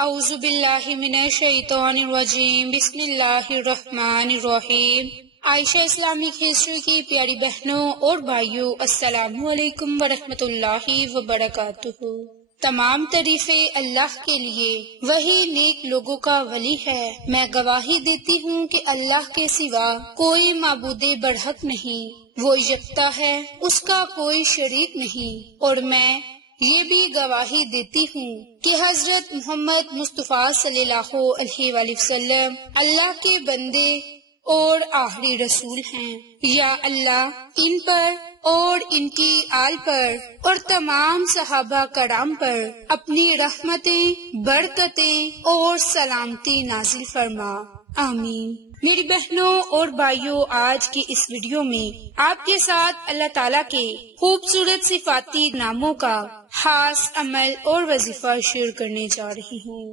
اعوذ باللہ من الشیطان الرجیم، بسم اللہ الرحمن الرحیم۔ عائشہ اسلامک ہسٹری کی پیاری بہنوں اور بھائیوں، السلام علیکم ورحمۃ اللہ وبرکاتہ۔ تمام تعریفیں اللہ کے لیے، وہی نیک لوگوں کا ولی ہے۔ میں گواہی دیتی ہوں کہ اللہ کے سوا کوئی معبود برحق نہیں، وہ یکتا ہے، اس کا کوئی شریک نہیں، اور میں یہ بھی گواہی دیتی ہوں کہ حضرت محمد مصطفیٰ صلی اللہ علیہ وآلہ وسلم اللہ کے بندے اور آخری رسول ہیں۔ یا اللہ ان پر اور ان کی آل پر اور تمام صحابہ کرام پر اپنی رحمتیں، برکتیں اور سلامتی نازل فرما، آمین۔ میری بہنوں اور بھائیوں، آج کی اس ویڈیو میں آپ کے ساتھ اللہ تعالیٰ کے خوبصورت صفاتی ناموں کا خاص عمل اور وظیفہ شیئر کرنے جا رہی ہوں۔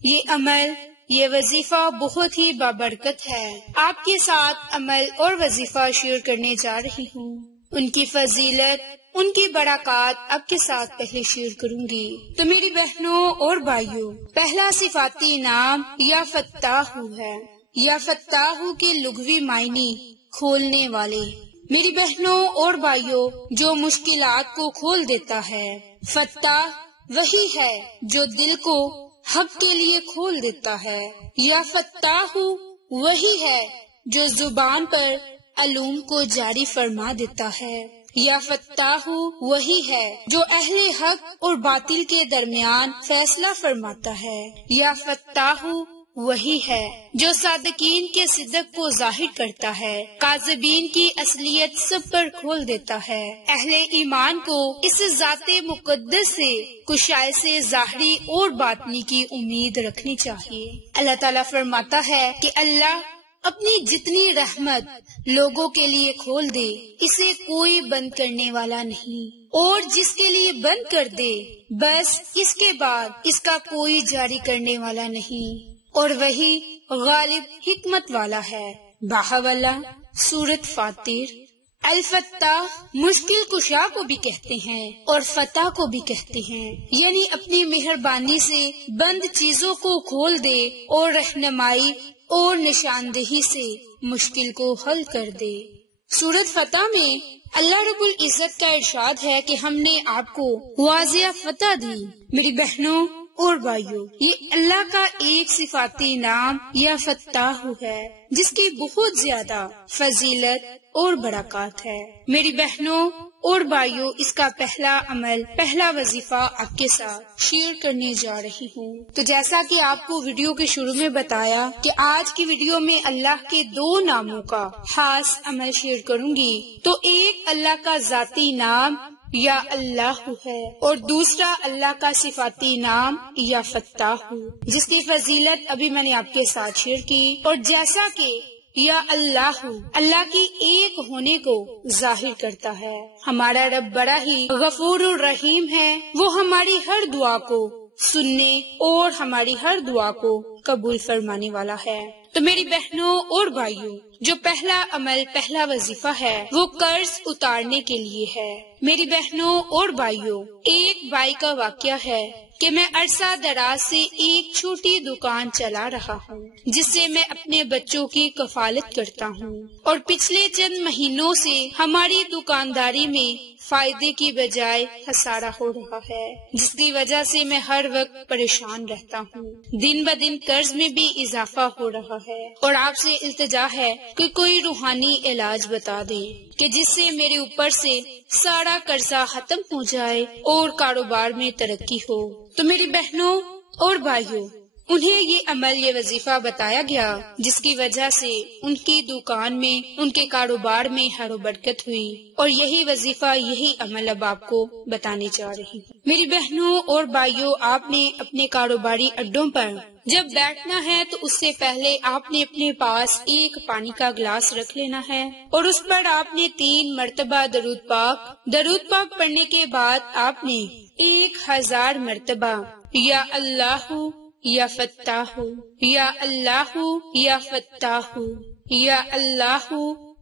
یہ عمل، یہ وظیفہ بہت ہی بابرکت ہے۔ آپ کے ساتھ عمل اور وظیفہ شیئر کرنے جا رہی ہوں۔ ان کی فضیلت، ان کی برکات آپ کے ساتھ پہلے شیئر کروں گی۔ تو میری بہنوں اور بھائیوں، پہلا صفاتی نام یا فتاح ہے۔ یا فتاح کے لغوی معنی کھولنے والے۔ میری بہنوں اور بھائیوں، جو مشکلات کو کھول دیتا ہے۔ فتاح وہی ہے جو دل کو حق کے لیے کھول دیتا ہے۔ یا فتاح وہی ہے جو زبان پر علوم کو جاری فرما دیتا ہے۔ یا فتاح وہی ہے جو اہل حق اور باطل کے درمیان فیصلہ فرماتا ہے۔ یا فتاح وہی ہے جو صادقین کے صدق کو ظاہر کرتا ہے، کاذبین کی اصلیت سب پر کھول دیتا ہے۔ اہل ایمان کو اس ذات مقدس سے کشائش ظاہری اور باطنی کی امید رکھنی چاہیے۔ اللہ تعالیٰ فرماتا ہے کہ اللہ اپنی جتنی رحمت لوگوں کے لیے کھول دے، اسے کوئی بند کرنے والا نہیں، اور جس کے لیے بند کر دے بس اس کے بعد اس کا کوئی جاری کرنے والا نہیں، اور وہی غالب حکمت والا ہے۔ باہوالہ سورۃ فاطر۔ الفتاح مشکل کشا کو بھی کہتے ہیں اور فتح کو بھی کہتے ہیں، یعنی اپنی مہربانی سے بند چیزوں کو کھول دے اور رہنمائی اور نشاندہی سے مشکل کو حل کر دے۔ سورۃ فتح میں اللہ رب العزت کا ارشاد ہے کہ ہم نے آپ کو واضح فتح دی۔ میری بہنوں اور بھائیوں، یہ اللہ کا ایک صفاتی نام یا فتاح ہے جس کی بہت زیادہ فضیلت اور برکات ہے۔ میری بہنوں اور بھائیوں، اس کا پہلا عمل، پہلا وظیفہ آپ کے ساتھ شیئر کرنے جا رہی ہوں۔ تو جیسا کہ آپ کو ویڈیو کے شروع میں بتایا کہ آج کی ویڈیو میں اللہ کے 2 ناموں کا خاص عمل شیئر کروں گی۔ تو ایک اللہ کا ذاتی نام یا اللہ ہے، اور دوسرا اللہ کا صفاتی نام یا فتاح، جس کی فضیلت ابھی میں نے آپ کے ساتھ شیئر کی۔ اور جیسا کہ یا اللہ اللہ کی ایک ہونے کو ظاہر کرتا ہے، ہمارا رب بڑا ہی غفور الرحیم ہے، وہ ہماری ہر دعا کو سننے اور ہماری ہر دعا کو قبول فرمانے والا ہے۔ تو میری بہنوں اور بھائیوں، جو پہلا عمل، پہلا وظیفہ ہے وہ قرض اتارنے کے لیے ہے۔ میری بہنوں اور بھائیوں، ایک بھائی کا واقعہ ہے کہ میں عرصہ دراز سے ایک چھوٹی دکان چلا رہا ہوں جس سے میں اپنے بچوں کی کفالت کرتا ہوں، اور پچھلے چند مہینوں سے ہماری دکانداری میں فائدے کی بجائے خسارہ ہو رہا ہے، جس کی وجہ سے میں ہر وقت پریشان رہتا ہوں۔ دن بدن قرض میں بھی اضافہ ہو رہا ہے، اور آپ سے التجا ہے کہ کوئی روحانی علاج بتا دے کہ جس سے میرے اوپر سے سارا قرضہ ختم ہو جائے اور کاروبار میں ترقی ہو۔ تو میری بہنوں اور بھائیوں، انہیں یہ عمل، یہ وظیفہ بتایا گیا جس کی وجہ سے ان کی دکان میں، ان کے کاروبار میں خیر و برکت ہوئی، اور یہی وظیفہ، یہی عمل اب آپ کو بتانے جا رہی ہوں۔ میری بہنوں اور بھائیوں، آپ نے اپنے کاروباری اڈوں پر جب بیٹھنا ہے تو اس سے پہلے آپ نے اپنے پاس ایک پانی کا گلاس رکھ لینا ہے، اور اس پر آپ نے 3 مرتبہ درود پاک پڑھنے کے بعد آپ نے 1000 مرتبہ یا اللہ یا فتاح، یا اللہ یا فتاح، یا اللہ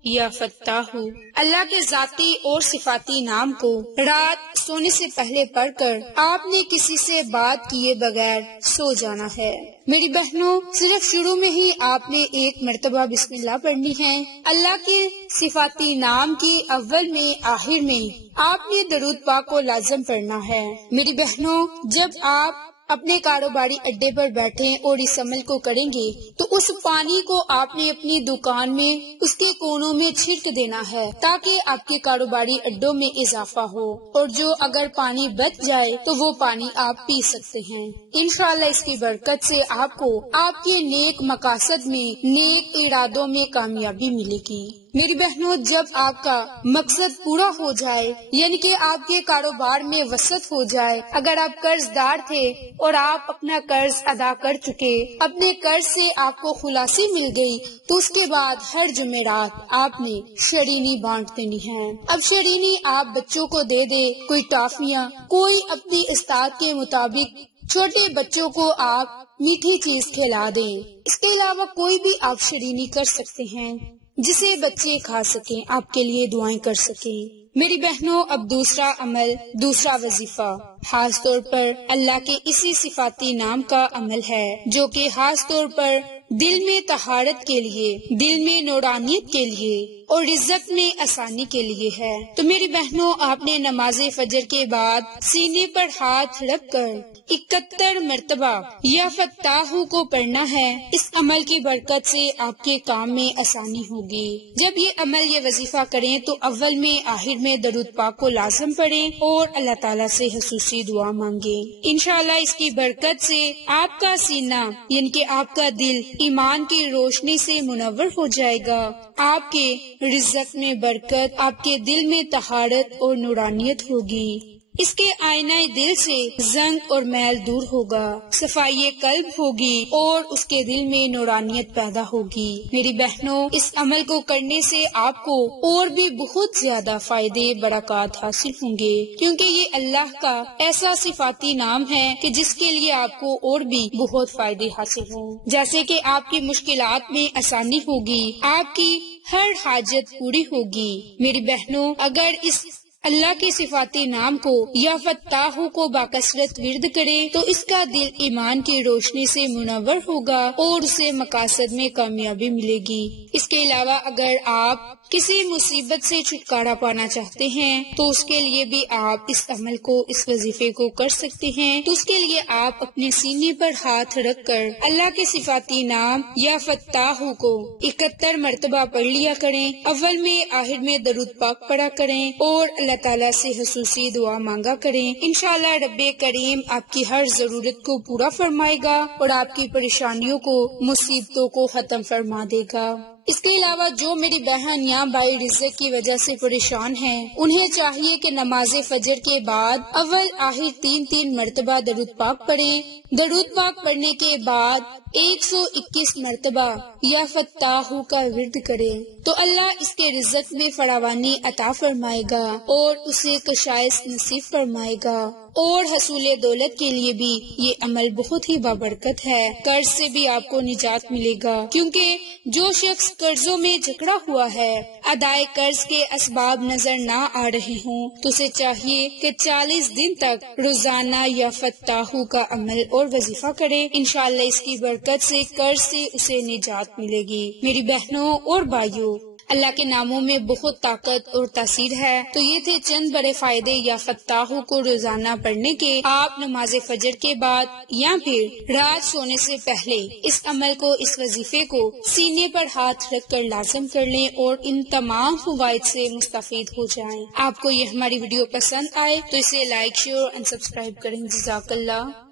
یا فتاح۔ اللہ کے ذاتی اور صفاتی نام کو رات سونے سے پہلے پڑھ کر آپ نے کسی سے بات کیے بغیر سو جانا ہے۔ میری بہنوں، صرف شروع میں ہی آپ نے ایک مرتبہ بسم اللہ پڑھنی ہے۔ اللہ کے صفاتی نام کی اول میں آخر میں آپ نے درود پاک کو لازم پڑھنا ہے۔ میری بہنوں، جب آپ اپنے کاروباری اڈے پر بیٹھیں اور اس عمل کو کریں گے تو اس پانی کو آپ نے اپنی دکان میں اس کے کونوں میں چھڑک دینا ہے تاکہ آپ کے کاروباری اڈوں میں اضافہ ہو، اور جو اگر پانی بچ جائے تو وہ پانی آپ پی سکتے ہیں۔ انشاءاللہ اس کی برکت سے آپ کو آپ کے نیک مقاصد میں، نیک ارادوں میں کامیابی ملے گی۔ میری بہنوں، جب آپ کا مقصد پورا ہو جائے، یعنی کہ آپ کے کاروبار میں وسعت ہو جائے، اگر آپ قرض دار تھے اور آپ اپنا قرض ادا کر چکے، اپنے قرض سے آپ کو خلاصی مل گئی، تو اس کے بعد ہر جمعرات آپ نے شرینی بانٹ دینی ہے۔ اب شرینی آپ بچوں کو دے دے، کوئی ٹافیاں، کوئی اپنی استطاعت کے مطابق چھوٹے بچوں کو آپ میٹھی چیز کھلا دیں۔ اس کے علاوہ کوئی بھی آپ شرینی کر سکتے ہیں جسے بچے کھا سکیں، آپ کے لیے دعائیں کر سکیں۔ میری بہنوں، اب دوسرا عمل، دوسرا وظیفہ خاص طور پر اللہ کے اسی صفاتی نام کا عمل ہے، جو کہ خاص طور پر دل میں طہارت کے لیے، دل میں نورانیت کے لیے اور رزق میں آسانی کے لیے ہے۔ تو میری بہنوں، آپ نے نماز فجر کے بعد سینے پر ہاتھ رکھ کر 71 مرتبہ یا فتاح کو پڑھنا ہے۔ اس عمل کی برکت سے آپ کے کام میں آسانی ہوگی۔ جب یہ عمل، یہ وظیفہ کریں تو اول میں آخر میں درود پاک کو لازم پڑھیں اور اللہ تعالیٰ سے خصوصی دعا مانگیں۔ انشاءاللہ اس کی برکت سے آپ کا سینہ، یعنی کہ آپ کا دل، ایمان کی روشنی سے منور ہو جائے گا۔ آپ کے رزق میں برکت، آپ کے دل میں طہارت اور نورانیت ہوگی۔ اس کے آئینہ دل سے زنگ اور میل دور ہوگا، صفائی قلب ہوگی اور اس کے دل میں نورانیت پیدا ہوگی۔ میری بہنوں، اس عمل کو کرنے سے آپ کو اور بھی بہت زیادہ فائدے، برکات حاصل ہوں گے، کیونکہ یہ اللہ کا ایسا صفاتی نام ہے کہ جس کے لیے آپ کو اور بھی بہت فائدے حاصل ہوں، جیسے کہ آپ کی مشکلات میں آسانی ہوگی، آپ کی ہر حاجت پوری ہوگی۔ میری بہنوں، اگر اس اللہ کے صفاتی نام کو یا فتاح کو باکثرت ورد کرے تو اس کا دل ایمان کی روشنی سے منور ہوگا اور اسے مقاصد میں کامیابی ملے گی۔ اس کے علاوہ اگر آپ کسی مصیبت سے چھٹکارا پانا چاہتے ہیں تو اس کے لیے بھی آپ اس عمل کو، اس وظیفے کو کر سکتے ہیں۔ تو اس کے لیے آپ اپنے سینے پر ہاتھ رکھ کر اللہ کے صفاتی نام یا فتاح کو 71 مرتبہ پڑھ لیا کریں۔ اول میں، آخر میں درود پاک پڑھا کریں اور اللہ تعالیٰ سے خصوصی دعا مانگا کریں۔ انشاءاللہ رب کریم آپ کی ہر ضرورت کو پورا فرمائے گا اور آپ کی پریشانیوں کو، مصیبتوں کو ختم فرما دے گا۔ اس کے علاوہ جو میری بہن یا بھائی رزق کی وجہ سے پریشان ہیں، انہیں چاہیے کہ نماز فجر کے بعد اول آخر 3 مرتبہ درود پاک پڑھیں۔ درود پاک پڑھنے کے بعد 121 مرتبہ یا فتاح کا ورد کریں تو اللہ اس کے رزق میں فراوانی عطا فرمائے گا اور اسے کشائش نصیب فرمائے گا، اور حصول دولت کے لیے بھی یہ عمل بہت ہی بابرکت ہے۔ قرض سے بھی آپ کو نجات ملے گا، کیونکہ جو شخص قرضوں میں جکڑا ہوا ہے، ادائے قرض کے اسباب نظر نہ آ رہے ہوں، تو اسے چاہیے کہ 40 دن تک روزانہ یا فتاح کا عمل اور وظیفہ کرے۔ انشاءاللہ اس کی برکت سے قرض سے اسے نجات ملے گی۔ میری بہنوں اور بھائیوں، اللہ کے ناموں میں بہت طاقت اور تاثیر ہے۔ تو یہ تھے چند بڑے فائدے یا فتاح کو روزانہ پڑھنے کے۔ آپ نماز فجر کے بعد یا پھر رات سونے سے پہلے اس عمل کو، اس وظیفے کو سینے پر ہاتھ رکھ کر لازم کر لیں اور ان تمام فوائد سے مستفید ہو جائیں۔ آپ کو یہ ہماری ویڈیو پسند آئے تو اسے لائک، شیئر اور سبسکرائب کریں۔ جزاک اللہ۔